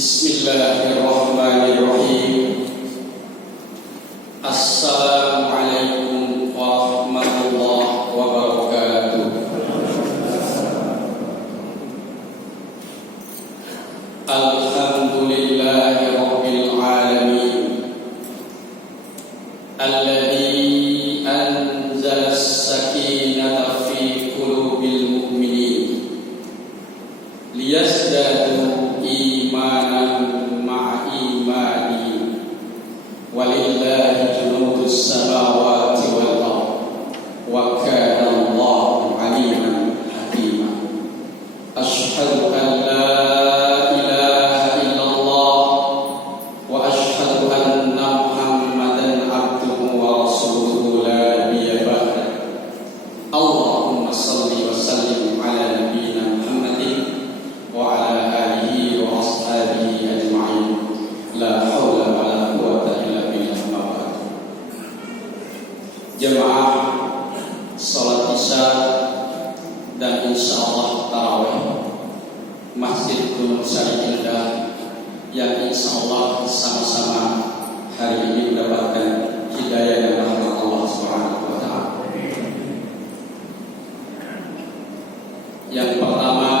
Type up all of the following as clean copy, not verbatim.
Bismillahirrahmanirrahim. Assalamualaikum warahmatullahi wabarakatuh. Alhamdulillahi rabbil alamin. Alladzi anzala as-sakinata fi qulubil mu'minin liyazdadu imanan ma'a imani walillahi junudus samawati wal ardh wa kana Allahu aliman hakima. Asyhadu an la ilaha illallah wa asyhadu anna Muhammadan abduhu wa rasuluhu la nabiyya ba'da. Allahumma shalli wa sallim ala nabiyyina Muhammadin wa ala alihi wa ashabihi ajma'in. La haula wa la quwwata illa billah. Jemaah salat Isya dan insyaallah tarawih Masjid Gunung Sari Indah yang insyaallah sama-sama hari ini mendapatkan hidayah dan rahmat Allah Subhanahu wa taala. Yang pertama,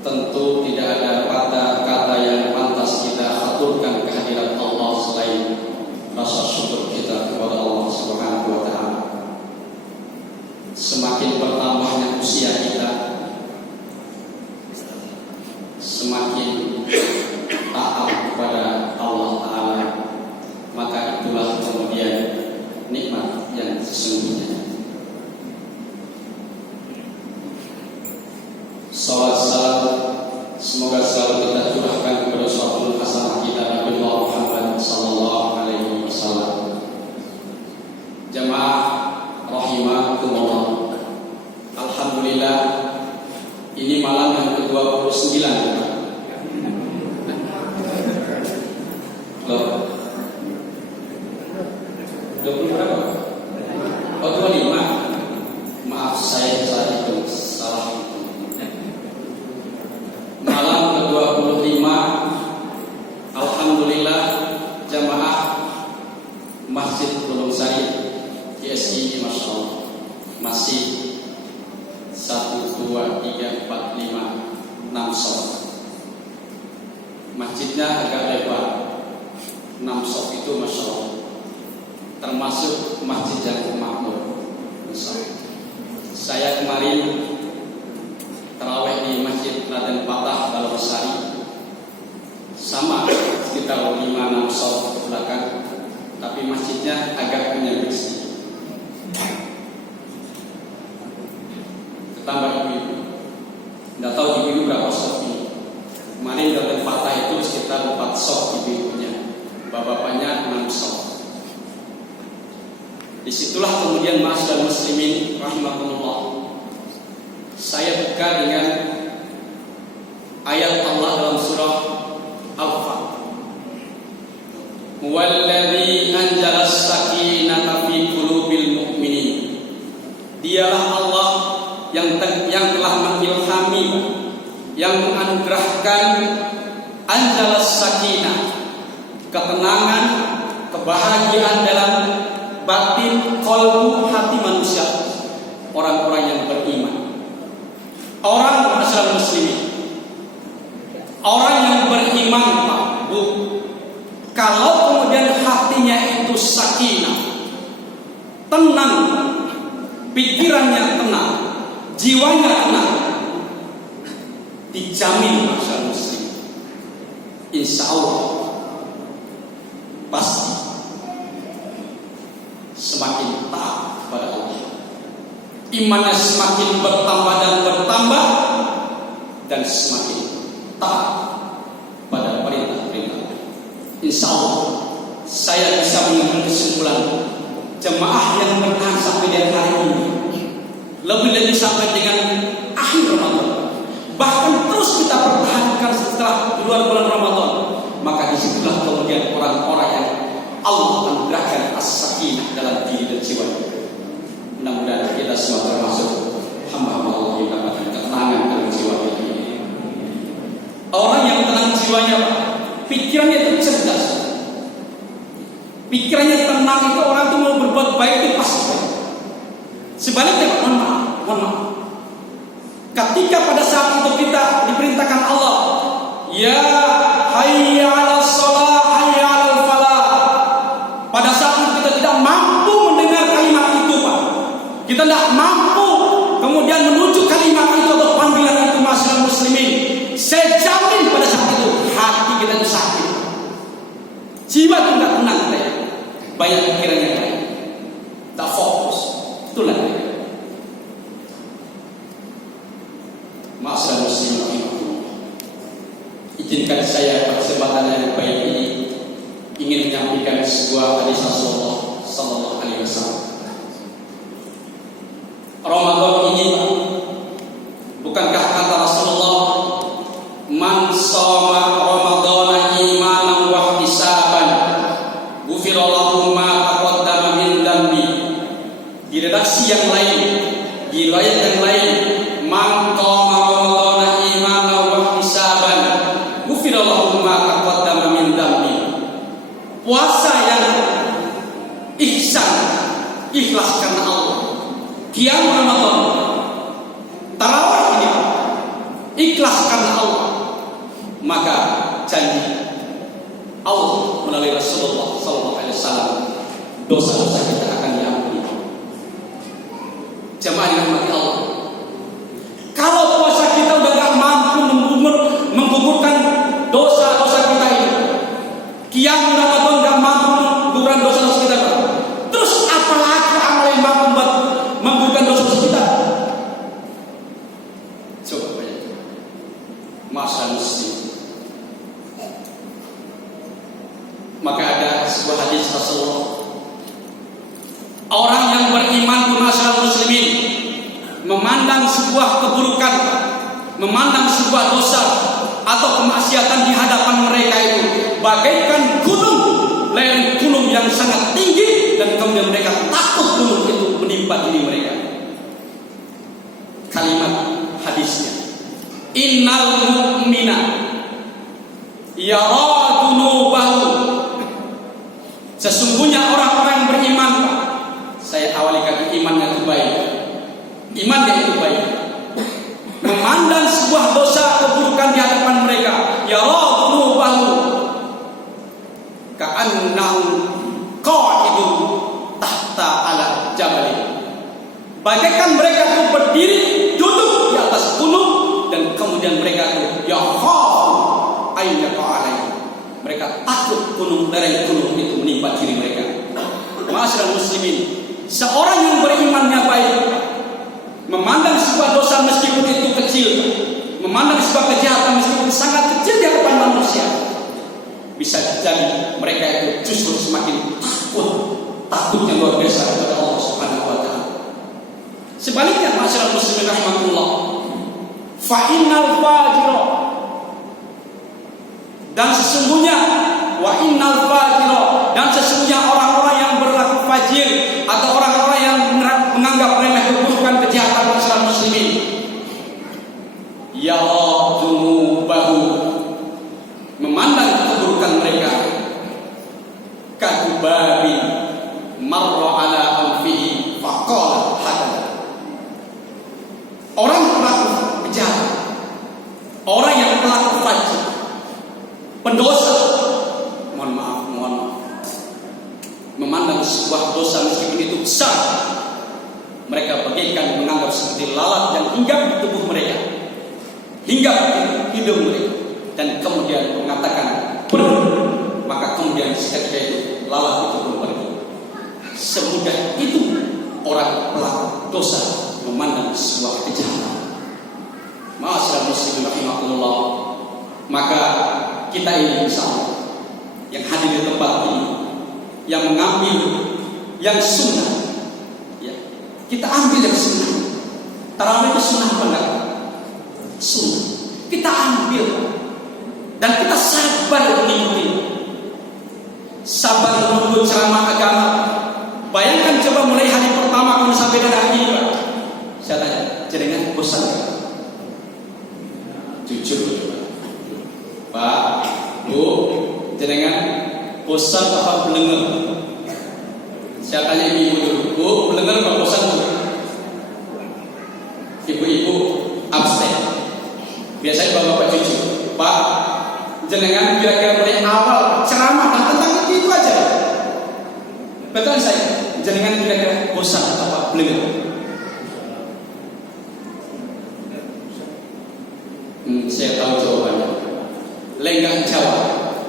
tentu tidak ada kata-kata yang pantas kita aturkan kehadirat Allah selain rasa syukur kita kepada Allah Subhanahu wa taala. Semakin bertambahnya usia kita, semakin taat kepada Allah taala, maka itulah kemudian nikmat yang sesungguhnya. Salat salam semoga selalu kita curahkan kepada uswatun hasanah kita Nabi Muhammad sallallahu alaihi wasallam. Jamaah rahimakumullah. Alhamdulillah, ini malam yang ke-29 ya. Loh. 20 berapa? Oh, 25. Maaf saya itu salah. Malam ke-25, alhamdulillah jamaah Masjid Gunung Sari GSI Masya Allah masih 1, 2, 3, 4, 5, 6 sof. Masjidnya agak lebar, 6 sof itu Masya Allah, termasuk masjid yang makmur. Saya kemarin tarawih di Masjid Raden Patah Balongesari, sama sekitar 5-6 sof ke belakang, tapi masjidnya agak menyempit sedikit. Tambah ibu-ibu, nggak tahu ibu-ibu berapa sof ini. Kemarin Raden Patah itu sekitar 4 sof ibu-ibunya, bapak-bapaknya 6 sof. Disitulah kemudian ma'asyiral muslimin rahimakumullah, saya buka dengan ayat Allah dalam surah Al-Fatih. Walladzi anzala as-sakinata fi qulubil mu'minin. Dialah Allah yang telah mengilhami, yang menganugerahkan anzala as-sakinah, ketenangan, kebahagiaan dalam batin, qalbu, hati manusia, orang-orang yang beriman. Orang masyarakat muslimin, orang yang beriman, Pak Bu, kalau kemudian hatinya itu sakinah, tenang, pikirannya tenang, jiwanya tenang, dijamin masyarakat muslim, insya Allah pasti semakin taat kepada Allah. Imannya semakin bertambah dan semakin taat pada perintah-perintah. Insya Allah saya bisa mengambil kesimpulan, jemaah yang bertahan sampai dengan hari ini, lebih-lebih sampai dengan akhir Ramadan, bahkan terus kita pertahankan setelah luar bulan Ramadan, maka disitulah kemudian orang-orang yang Allah anugerahkan as-sakinah dalam diri dan jiwa. Mudah-mudahan kita semua termasuk hamba Allah yang mendapatkan ketenangan dalam jiwa ini. Orang yang tenang jiwa pikirannya itu cerdas, pikirannya tenang, itu orang itu mau berbuat baik itu pasti baik. Sebaliknya, mohon maaf, ketika pada saat itu kita diperintahkan Allah, ya hayya 'alas shalah, hayya 'alal falah, pada saat itu kita tidak mampu mendengar kalimat itu, Pak. Kita tidak mampu kemudian menuju kalimat itu atau panggilan itu, masyarakat muslimin. Saya jamin pada saat itu hati kita itu sakit, jiwa itu tidak tenang, banyak pikirannya tak fokus. Itulah masyarakat muslimin. Izinkan saya pada kesempatan yang baik ini ingin menyampaikan sebuah hadis Rasulullah sallallahu alaihi wasallam. Ramadan ini, bukankah kata Rasulullah, man shoma ramadhana imanan wa ihtisaban ghufira lahu ma taqaddama min dhanbi. Di redaksi yang lain, di riwayat yang lain, man qama ramadhana imanan wa ihtisaban ghufira lahu ma taqaddama min dhanbi. Puasa yang ihsan, ikhlas karena Allah, qiyam Ramadan, tarawih ini ikhlas karena Allah, maka janji Allah melalui Rasulullah SAW, dosa-dosa kita akan diampuni. Jemaah yang dirahmati Allah, kalau puasa kita udah gak mampu menggugurkan dosa-dosa kita ini, qiyam Ramadan gak mampu menggugurkan dosa-dosa kita, terus apalagi amal yang mampu menggugurkan dosa-dosa kita? Coba bayangkan, masyarakat muslim. Maka ada sebuah hadis Rasulullah, orang yang beriman ke masyarakat muslimin memandang sebuah keburukan, memandang sebuah dosa atau kemaksiatan di hadapan mereka itu bagaikan gunung, lereng gunung yang sangat tinggi, dan kemudian mereka takut gunung itu menimpa diri mereka. Kalimat hadisnya, innal mu'mina yara dunubahu, sesungguhnya orang-orang yang beriman, saya awali kata imannya itu baik, imannya itu baik, memandang sebuah dosa keburukan di hadapan mereka, yara dunubahu ka'annahu qa'idun tahta ala jabal, bagaikan mereka itu berdiri duduk di atas gunung, dan kemudian mereka itu yakhafu ayyaqa alaihi, mereka takut gunung, lereng gunung itu menimpa diri mereka. Masyarakat muslimin, seorang yang berimannya baik memandang sebuah dosa meskipun itu kecil, memandang sebuah kejahatan meskipun sangat kecil di hadapan manusia, bisa jadi mereka itu justru semakin takutnya luar biasa kepada Allah Subhanahu wa taala. Sebaliknya, masyarakat muslimin rahimahullah, fa innal fajira, dan sesungguhnya, wa innal fajira, dan sesungguhnya orang-orang yang berlaku fajir atau orang-orang yang menganggap remeh keburukan kejahatan masyarakat muslimin, ya dunubahu, memandang keburukan mereka, kadubabi marra ala anfihi faqala hadana. Orang pelaku kejahatan, orang yang pelaku fajir, pendosa, mohon maaf, memandang sebuah dosa meskipun itu besar, mereka bagaikan menganggap seperti lalat yang hinggap di tubuh mereka, hinggap di hidung mereka, dan kemudian mengatakan pergi, maka kemudian seketika itu lalat itu pun pergi. Semudah itu orang pelaku dosa memandang sebuah kejahatan. Masyarakat muslimin rahimahullah, maka kita ini insyaallah yang hadir di tempat ini, yang mengambil yang sunnah, ya, kita ambil yang sunnah. Tarawih itu sunnah apa enggak? Sunnah. Kita ambil dan kita sabar mengikuti, sabar menunggu ceramah agama. Bayangkan coba mulai hari pertama kamu sampai dengan hari ini, Pak. Saya tanya, jenengan bosan enggak? Jujur, Pak, Bu, jenengan bosan apa belenger? Saya tanya ibu dulu, Bu, belenger apa bosan Bu? Ibu-ibu abstain. Biasanya bapak-bapak jujur, Pak, jenengan kira-kira mulai awal ceramah tentang itu aja. Betul saya, jenengan kira-kira bosan apa belenger? Saya tahu jawabannya. Lenggang jawab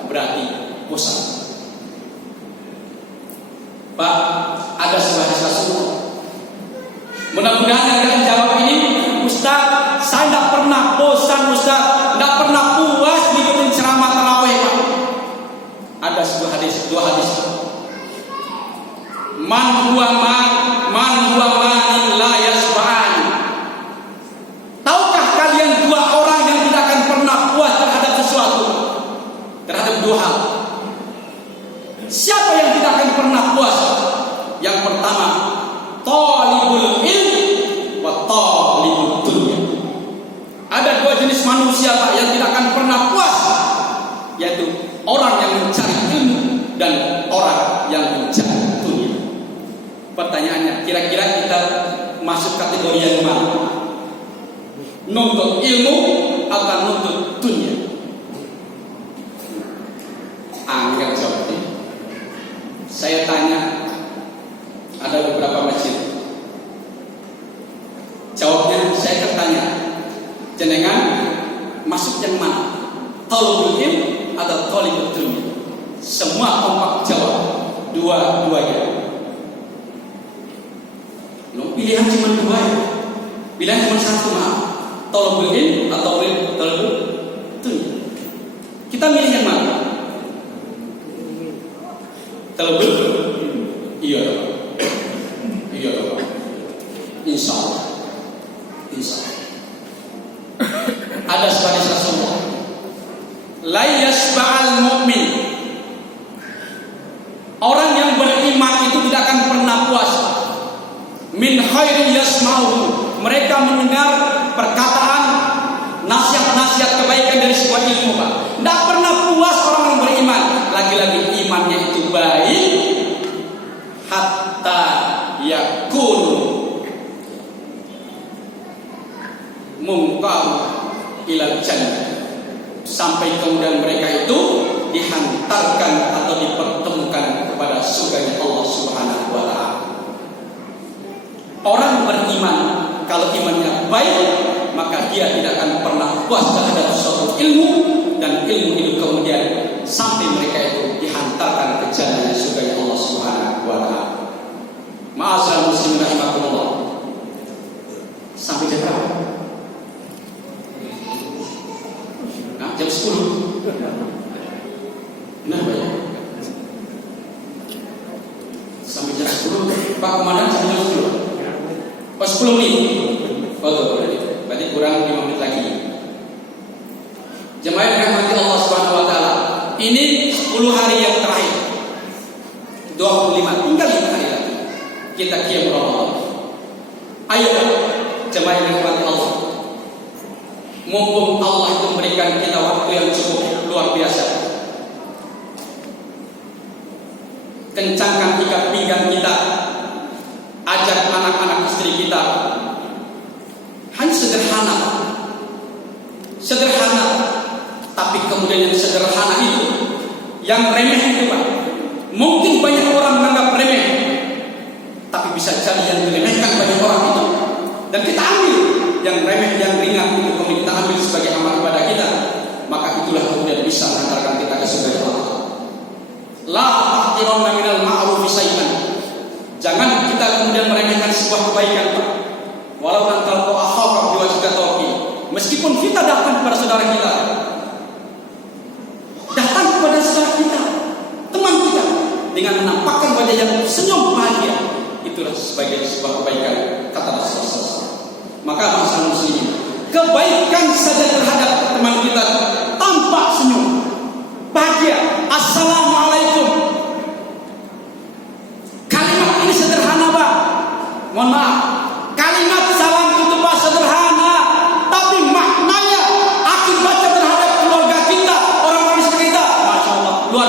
berarti bosan. Pak, ada sebuah Rasulullah. Mudah-mudahan yang akan jawab ini, Ustaz, saya tidak pernah bosan, Ustaz, tidak pernah puas ngikutin ceramah tarawih, Pak. Ada sebuah hadis, dua hadis. Man huwa man la yasba'an. Tahukah kalian dua orang yang tidak akan pernah puas terhadap sesuatu? Terhadap dua hal. Siapa yang tidak akan pernah puas? Yang pertama, talibul ilm wa talibul dunya. Ada dua jenis manusia, Pak, yang tidak akan pernah puas, yaitu orang yang mencari ilmu dan orang yang mencari dunia. Pertanyaannya, kira-kira kita masuk kategori yang mana? Nuntut ilmu atau nuntut dunia? Angkat jawabnya. Saya tanya, ada beberapa masjid. Jawabnya saya tertanya, jenengan masuk yang mana? Talibul ilm atau talibul dunia? Semua kompak jawab, dua-duanya. Pilihan cuma dua ya. Pilihan cuma satu, maaf. Talibul ilm atau talibul dunia. Kita milih yang mana? Talibul iya. Iya. Insya Allah. Ada sebuah Rasulullah. La yasba'al mu'min. Orang yang beriman itu tidak akan pernah puas. Min khairin yasma'uhu. Mereka mendengar perkataan nasihat-nasihat kebaikan dari sebuah ilmu, Pak. Tidak pernah puas orang yang beriman. Lagi-lagi imannya itu baik hatta yakun mungkar ilal jannah, sampai kemudian mereka itu dihantarkan atau dipertemukan kepada surganya Allah Subhanahu wa ta'ala. Orang beriman, kalau imannya baik, maka dia tidak akan pernah puas terhadap suatu ilmu, dan ilmu itu kemudian sampai mereka itu dihantarkan ke jalan surganya Allah Subhanahu wa ta'ala. Ma'asyiral muslimin rahimakumullah. Sampai jam berapa? Nah, jam 10. Nah, banyak. Sampai jam 10. Pak Komandan sampai jam 10. Oh, 10 menit. Oh, berarti kurang 5 menit lagi. Jemaah yang dirahmati Allah Subhanahu wa ta'ala, ini 10 hari yang terakhir. 25, tinggal 5 hari lagi kita qiyam Ramadan. Ayo jemaah yang dirahmati Allah, mumpung Allah itu memberikan kita waktu yang cukup luar biasa, kencangkan ikat pinggang kita, ajak anak-anak istri kita. Hanya sederhana, tapi kemudian yang sederhana itu, yang remeh itu, Pak, mungkin banyak orang menganggap remeh, tapi bisa jadi yang diremehkan banyak orang itu, dan kita ambil yang remeh, yang ringan itu, kemudian kita ambil sebagai amal ibadah kita, maka itulah kemudian bisa mengantarkan kita ke surga Allah. La tahqiranna minal ma'rufi syai'an. Jangan kita kemudian meremehkan sebuah kebaikan, Pak. Walau antal akhaka biwajhika tawqi. Meskipun kita datang kepada saudara kita, teman kita, dengan menampakkan wajah yang senyum bahagia, itulah sebagai sebuah kebaikan, kata Rasulullah. Maka masalah muslim, kebaikan saja terhadap teman kita tampak senyum bahagia, assalamualaikum. Kalimat ini sederhana, Pak. Mohon maaf, kalimat salam itu, Pak, sederhana, tapi maknanya akibatnya terhadap keluarga kita, orang-orang sekitar kita, masya Allah, luar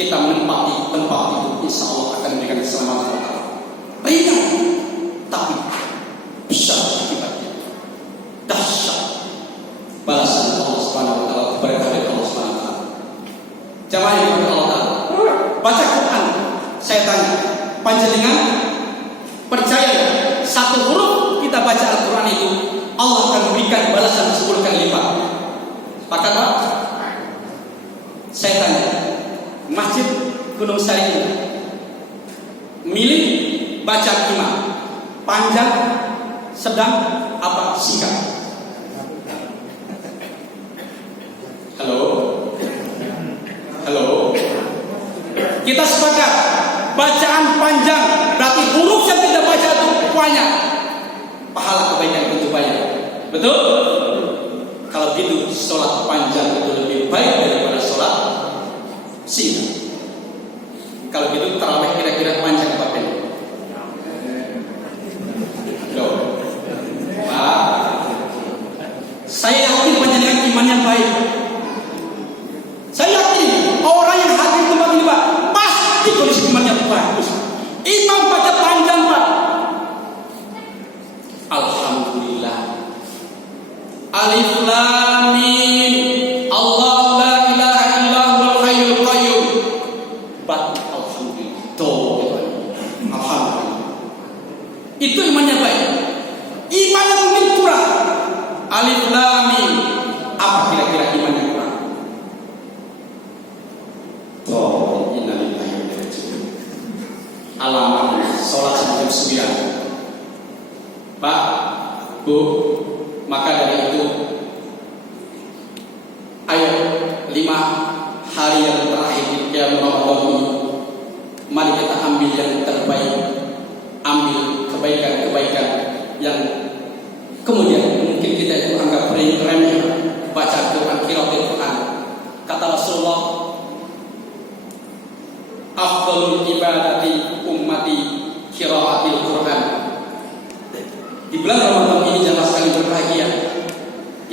kita menempati tempat itu, insya Allah akan memberikan keselamatan. Ringan, tapi besar akibatnya, dahsyat balasan Allah Subhanahu wa taala, berkah dari Allah Subhanahu wa taala. Jamaah yang dimuliakan Allah Taala, baca Quran, saya tanya, panjenengan percaya satu huruf kita baca Al-Quran itu Allah akan memberikan balasan 10 kali lipat? Sepakat Pak? Saya tanya, Masjid Gunung Sari milik baca imam, panjang, sedang, apa singkat? Halo? Halo? Kita sepakat bacaan panjang berarti huruf yang kita baca itu banyak, pahala kebaikan itu banyak. Betul? Kalau gitu sholat panjang itu lebih baik daripada sholat singkat. Kalau gitu tarawih kira-kira panjang apa pendek? Loh, Pak, saya yakin panjenengan imannya baik. Saya yakin orang yang hadir tempat ini Pak pasti kondisi imannya bagus. Imam baca panjang Pak. Alhamdulillah. Alif Lam Mim. Allah la ilaha illa huwal hayyul qayyum. Alhamdulillah. Tuh, alhamdulillah. Itu imannya baik. Imannya mungkin kurang. Alif Lam Mim. Apa kira-kira imannya kurang? Tuh, innalillahi wa inna ilaihi raji'un. Alamat sholat jam 9. Pak, Bu, maka dari itu ayo 5 hari yang terakhir di Ramadan ini, mari kita ambil yang terbaik, ambil kebaikan-kebaikan yang kemudian mungkin kita itu anggap remeh, baca Quran, qiraatul Quran. Kata Rasulullah, afdhalul ibadati ummati qiraatul Quran. Di bulan Ramadan ini jangan sekali berbahagia.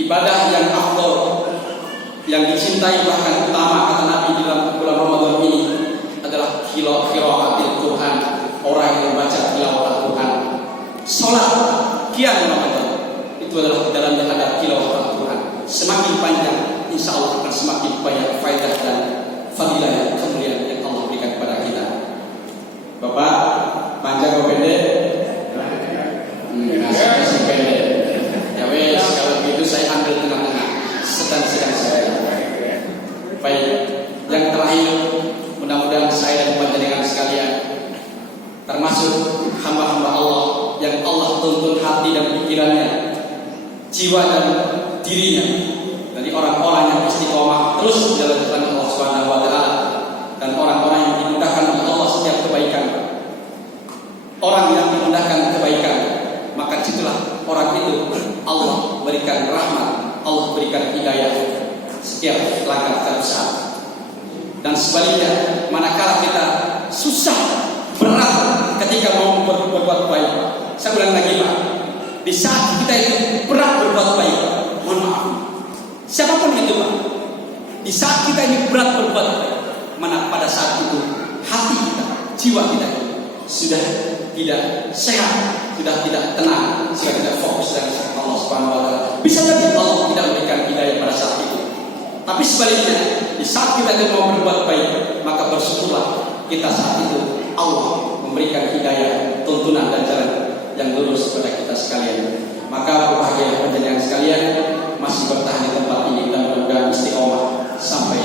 Ibadah yang afdal, yang dicintai bahkan utama kata Nabi di dalam bulan Ramadan ini adalah qiraatul Quran, orang yang membaca tilawah Al-Quran. Salat qiyam Ramadan itu adalah dalam yang ada tilawah Al-Quran. Semakin panjang, insya Allah akan semakin banyak faedah dan fadilah kemuliaan yang Allah berikan kepada kita. Bapak, panjang atau pendek? Masih pendek. Ya wes, kalau begitu saya ambil tengah-tengah, sedang-sedang saya. Baik, yang terakhir, mudah-mudahan saya dan panjenengan sekalian termasuk hamba-hamba Allah yang Allah tuntun hati dan pikirannya, jiwa dan dirinya dari orang-orang yang istiqomah terus menjalankan Allah Subhanahu wa taala, dan orang-orang yang dimudahkan oleh Allah setiap kebaikan. Orang yang dimudahkan kebaikan, maka disitulah orang itu Allah berikan rahmat, Allah berikan hidayah setiap langkah kita bersama. Dan sebaliknya, manakala kita susah, berat ketika mau berbuat baik, saya ulang lagi Pak, di saat kita itu berat berbuat baik, mohon maaf, siapapun itu Pak, di saat kita ini berat berbuat baik, mana pada saat itu hati kita, jiwa kita sudah tidak sehat, sudah tidak tenang, sudah tidak fokus dengan Allah Subhanahu wa taala. Bisa jadi Allah tidak memberikan hidayah pada saat itu. Tapi sebaliknya, di saat kita itu mau berbuat baik, maka bersyukurlah kita saat itu Allah memberikan hidayah, tuntunan dan jalan yang lurus kepada kita sekalian. Maka berbahagia panjenengan sekalian masih bertahan di tempat ini dan mudah-mudahan istiqomah sampai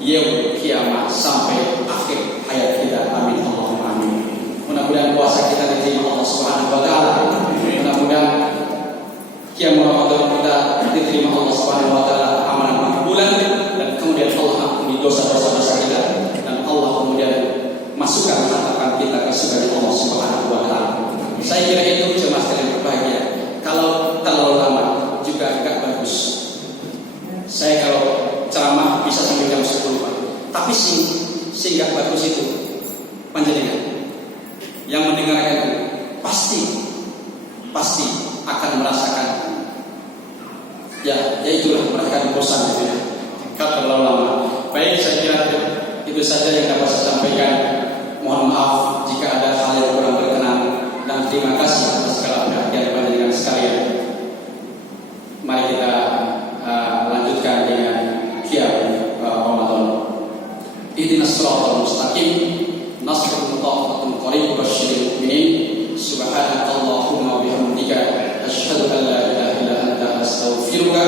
yaumul kiamat, sampai akhir hayat kita. Amin Allahumma amin. Mudah-mudahan puasa kita diterima Allah Subhanahu wa taala. Mudah-mudahan qiyam Ramadan kita diterima Allah Subhanahu wa taala amalan makbulan, dan kemudian Allah ampuni dosa-dosa kita, dan Allah kemudian masukkan harapan kita ke surga Allah Subhanahu wa taala. Saya kira itu jemaah sekalian berbahagia. Kalau terlalu lama juga enggak bagus. Saya kalau ceramah bisa sampai jam 10 Pak. Tapi sehingga bagus itu panjenengan yang mendengarkan itu pasti akan merasakan ya itulah merasakan bosan gitu ya. Kalau terlalu lama. Baik, saya kira Itu saja yang dapat saya sampaikan. Mohon maaf jika ada hal yang kurang berkenan, dan terima kasih atas segala perhatian panjenengan sekalian. Mari kita lanjutkan dengan qiyam Ramadan. Ihdinas siratal mustaqim, nasrul mutawaffatun qarib, basyiril mu'minin. Subhanakallahumma wa bihamdika, asyhadu an la ilaha illa anta, astaghfiruka